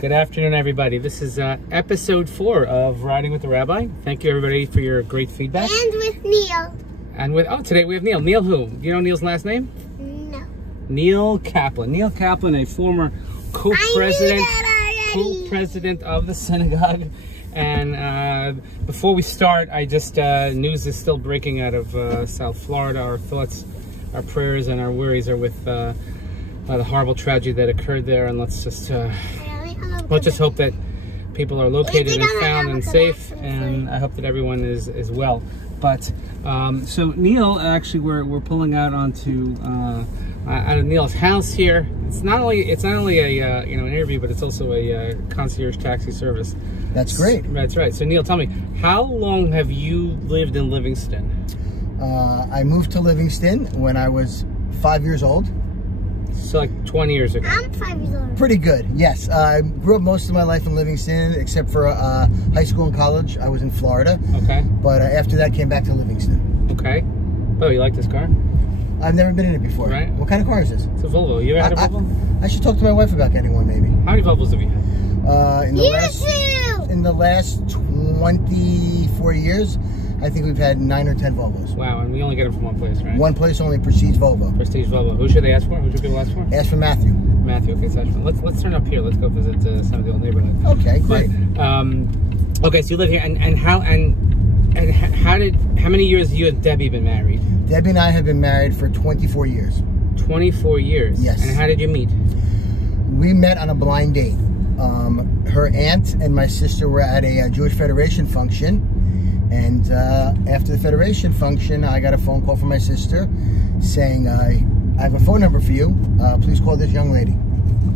Good afternoon, everybody. This is episode 4 of Riding with the Rabbi. Thank you, everybody, for your great feedback. And with Neil. And with, today we have Neil. Neil who? Do you know Neil's last name? No. Neil Kaplan. Neil Kaplan, a former co-president of the synagogue. And before we start, I just, news is still breaking out of South Florida. Our thoughts, our prayers, and our worries are with the horrible tragedy that occurred there. And let's just hope that people are located and found and safe, and I hope that everyone is well. But so Neil, actually, we're pulling out onto out of Neil's house here. It's not only a an interview, but it's also a concierge taxi service. That's great. That's right. So Neil, tell me, how long have you lived in Livingston? I moved to Livingston when I was 5 years old. So like 20 years ago. I'm 5 years old. Pretty good, yes. I grew up most of my life in Livingston, except for high school and college. I was in Florida. Okay. But after that, came back to Livingston. Okay. Oh, you like this car? I've never been in it before. Right. What kind of car is this? It's a Volvo. You ever had a Volvo? I should talk to my wife about getting one, maybe. How many Volvos have you had? In the last 24 years, I think we've had 9 or 10 Volvos. Wow, and we only get them from one place, right? One place only, Prestige Volvo. Prestige Volvo. Who should they ask for? Who should people ask for? Ask for Matthew. Matthew. Okay, so let's turn up here. Let's go visit some of the old neighborhood. Okay, great. But, okay, so you live here, and how many years have you and Debbie been married? Debbie and I have been married for 24 years. 24 years. Yes. And how did you meet? We met on a blind date. Her aunt and my sister were at a Jewish Federation function, and after the Federation function, I got a phone call from my sister saying, I have a phone number for you. Please call this young lady.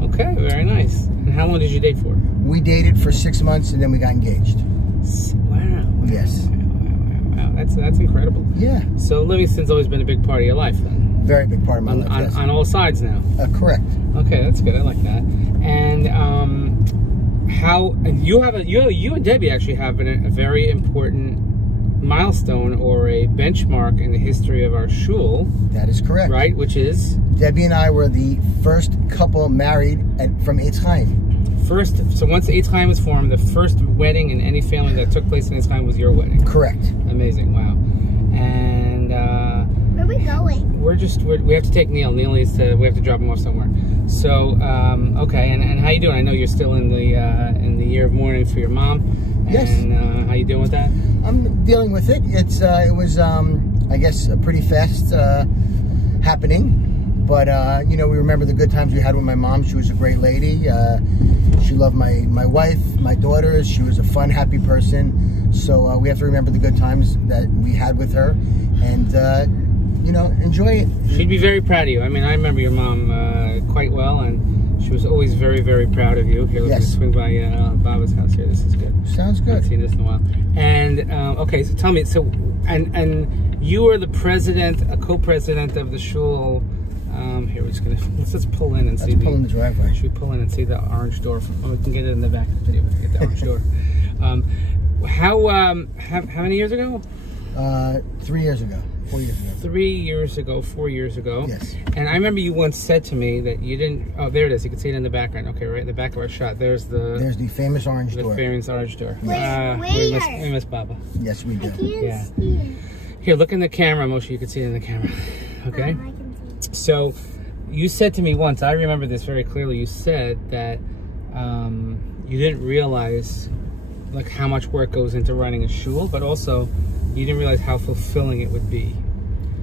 Okay, very nice. And how long did you date for? We dated for 6 months, and then we got engaged. Wow. Yes. Wow. That's incredible. Yeah. So Livingston's always been a big part of your life, then? Very big part of my life, yes. On all sides now? Correct. Okay, that's good. I like that. And you and Debbie actually have a very important milestone or a benchmark in the history of our shul. That is correct. Right, which is? Debbie and I were the first couple married from Eitz Chaim. So once Eitz Chaim was formed, the first wedding in any family that took place in Eitz Chaim was your wedding. Correct. Amazing, wow. And where are we going? We have to take Neil. We have to drop him off somewhere. So okay, and how you doing? I know you're still in the year of mourning for your mom. Yes. And how you doing with that? I'm dealing with it. It was I guess a pretty fast happening, but we remember the good times we had with my mom. She was a great lady. She loved my wife, my daughters. She was a fun, happy person. So we have to remember the good times that we had with her, and enjoy it. She'd be very proud of you. I mean, I remember your mom quite well, and she was always very, very proud of you. Here, let's swing by Baba's house here. This is good. Sounds good. I haven't seen this in a while. And okay, so tell me, and you are the president, a co-president of the shul. Here, we're just let's pull in and see. Let's pull in the driveway. Should we pull in and see the orange door? We can get it in the back of the video. We can get the orange door. How many years ago? 3 years ago. 4 years ago. 3 years ago, 4 years ago. Yes. And I remember you once said to me that you didn't. Oh, there it is. You can see it in the background. Okay, right in the back of our shot. There's the famous orange door. The famous orange door. Where? We miss Baba. Yes, we do. I can't see it. Here, look in the camera, Moshe. You can see it in the camera. Okay. I can see it. So, you said to me once. I remember this very clearly. You said that you didn't realize like how much work goes into running a shul, but also you didn't realize how fulfilling it would be.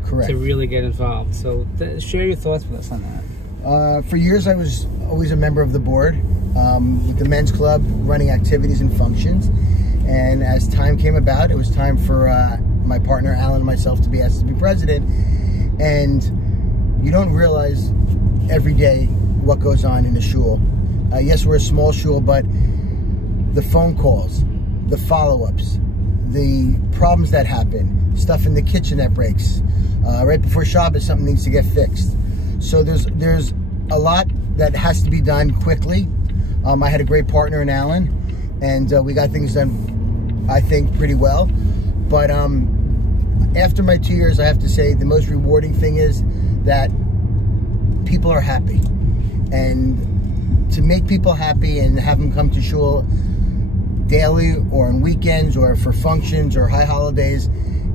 Correct. To really get involved. So share your thoughts with us on that. For years, I was always a member of the board with the men's club, running activities and functions. And as time came about, it was time for my partner Alan and myself to be asked to be president. And you don't realize every day what goes on in the shul. Yes, we're a small shul, but the phone calls, the follow-ups, the problems that happen, stuff in the kitchen that breaks. Right before Shabbos, something needs to get fixed. So there's a lot that has to be done quickly. I had a great partner in Alan, and we got things done, I think, pretty well. But after my 2 years, I have to say the most rewarding thing is that people are happy. And to make people happy and have them come to shul daily or on weekends or for functions or high holidays,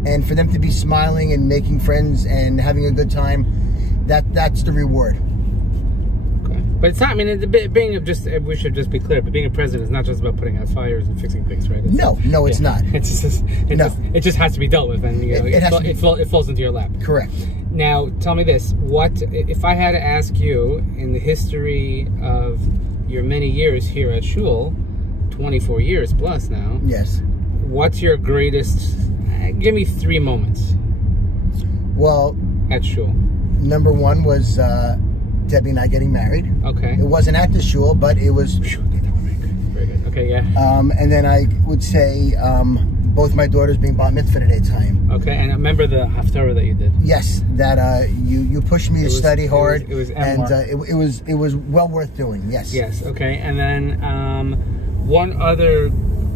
and for them to be smiling and making friends and having a good time, that's the reward. Okay. But it's not, I mean, being just, we should just be clear, but being a president is not just about putting out fires and fixing things, right? No, it's not. It just has to be dealt with, and you know, it falls into your lap. Correct. Now, tell me this: what if I had to ask you, in the history of your many years here at shul, 24 years plus now? Yes. What's your greatest? Give me 3 moments. Well, at shul. Number 1 was Debbie and I getting married. Okay. It wasn't at the shul, but it was. Very good. Okay, yeah. And then I would say both my daughters being bat mitzvah at a time. Okay, and remember the haftarah that you did? Yes, that you pushed me to study hard. It was and it was well worth doing. Yes. Yes. Okay, and then one other,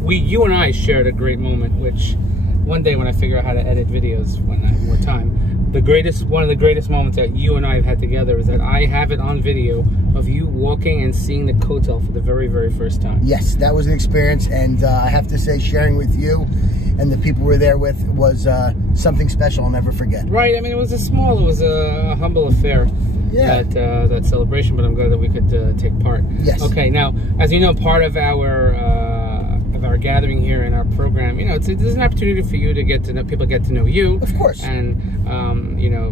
you and I shared a great moment, which one day when I figure out how to edit videos when I have more time, one of the greatest moments that you and I have had together is that I have it on video of you walking and seeing the kotel for the very, very first time. Yes, that was an experience, and I have to say, sharing with you and the people we're there with was something special I'll never forget. Right. I mean, it was a humble affair. Yeah. That celebration, but I'm glad that we could take part. Yes. Okay. Now, as you know, part of our gathering here in our program, you know, there's an opportunity for you to get to know people, get to know you. Of course. And you know,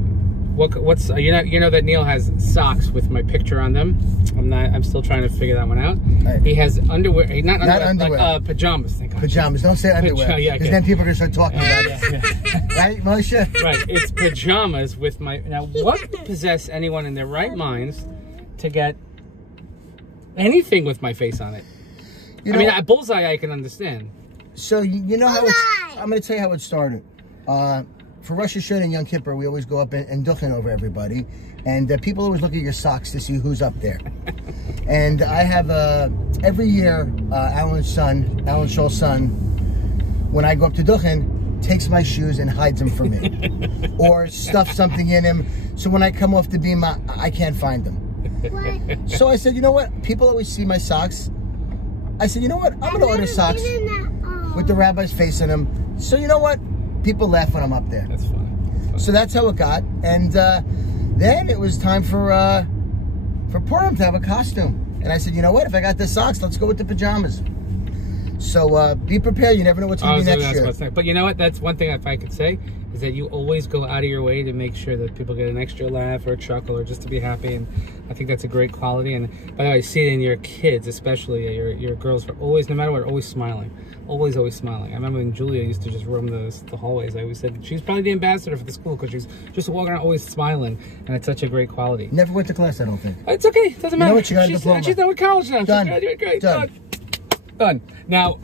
what's you know that Neil has socks with my picture on them. I'm still trying to figure that one out. Right. He has underwear. Not underwear. Like, pajamas. Thank God. Pajamas. Don't say underwear. Because then people are going to start talking about it. Yeah. Right, Moshe? Right. It's pajamas with my. Now, what would possess anyone in their right minds to get anything with my face on it? You know, I mean, a bullseye I can understand. So you know how I'm going to tell you how it started. For Rosh Hashanah and Yom Kippur, we always go up and duchen over everybody, and people always look at your socks to see who's up there. And I have every year, Alan Scholl's son, when I go up to duchen, takes my shoes and hides them from me, or stuffs something in him. So when I come off the bima, I can't find them. What? So I said, you know what? People always see my socks. I said, you know what? I'm going to order socks with the rabbi's face in them. So you know what? People laugh when I'm up there. That's funny. So that's how it got. And then it was time for Purim to have a costume. And I said, you know what? If I got the socks, let's go with the pajamas. So be prepared. You never know what's going to be next year. But you know what? That's one thing if I could say is that you always go out of your way to make sure that people get an extra laugh or a chuckle or just to be happy. And I think that's a great quality. And by the way, I see it in your kids, especially your girls, are always, no matter what, always smiling. Always smiling. I remember when Julia used to just roam the hallways, I always said she's probably the ambassador for the school because she's just walking around always smiling, and it's such a great quality. Never went to class, I don't think. It's okay. It doesn't matter. You know what? She got a diploma. She's done with college now. Done. She's graduated. Great. Done. Now,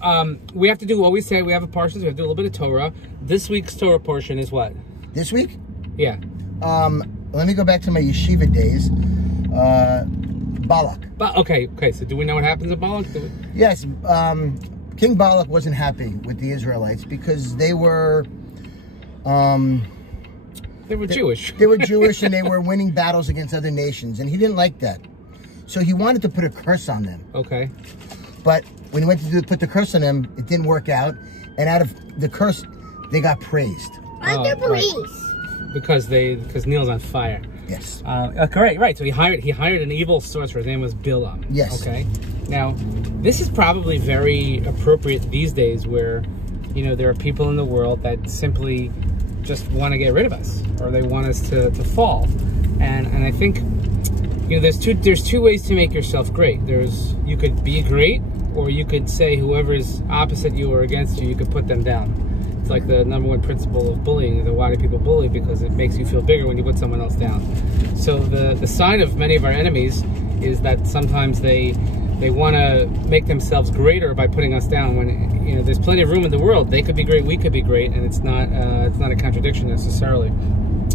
we have to do what we say. We have a portion. We have to do a little bit of Torah. This week's Torah portion is what? This week? Yeah. Let me go back to my yeshiva days. Balak. Okay. So do we know what happens at Balak? Yes. King Balak wasn't happy with the Israelites because they were Jewish. They were Jewish and they were winning battles against other nations, and he didn't like that. So he wanted to put a curse on them. Okay. But when he went to put the curse on them, it didn't work out, and out of the curse, they got praised. Under police. Right. Because Neil's on fire. Yes. Correct. Right. So he hired an evil sorcerer. His name was Bilam. Yes. Okay. Now, this is probably very appropriate these days, where, you know, there are people in the world that simply just want to get rid of us, or they want us to fall. And I think, you know, there's two ways to make yourself great. You could be great, or you could say whoever's opposite you or against you, you could put them down. It's like the #1 principle of bullying. Why do people bully? Because it makes you feel bigger when you put someone else down. So the sign of many of our enemies is that sometimes they want to make themselves greater by putting us down. When, you know, there's plenty of room in the world. They could be great, we could be great, and it's not a contradiction necessarily.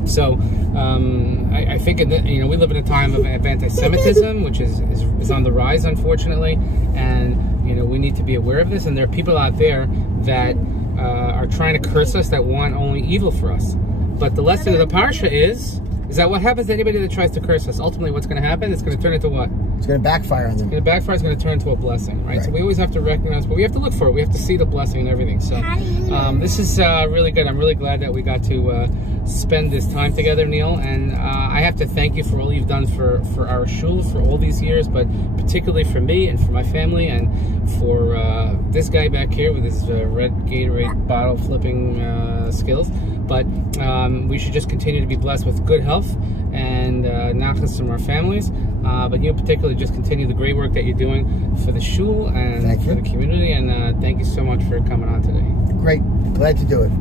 So I think you know, we live in a time of anti-Semitism, which is on the rise, unfortunately, and you know, we need to be aware of this. And there are people out there that are trying to curse us, that want only evil for us. But the lesson of the parsha is that what happens to anybody that tries to curse us? Ultimately, what's going to happen? It's going to turn into what? it's going to backfire on them. And the backfire is going to turn into a blessing, right? Right. So we always have to recognize, but we have to look for it. We have to see the blessing and everything. So How do you know? this is really good. I'm really glad that we got to spend this time together, Neil. And I have to thank you for all you've done for our shul for all these years, but particularly for me and for my family and for this guy back here with his red Gatorade bottle flipping skills. But we should just continue to be blessed with good health and nachas from our families. But you particularly just continue the great work that you're doing for the shul and for the community. And thank you so much for coming on today. Great. Glad to do it.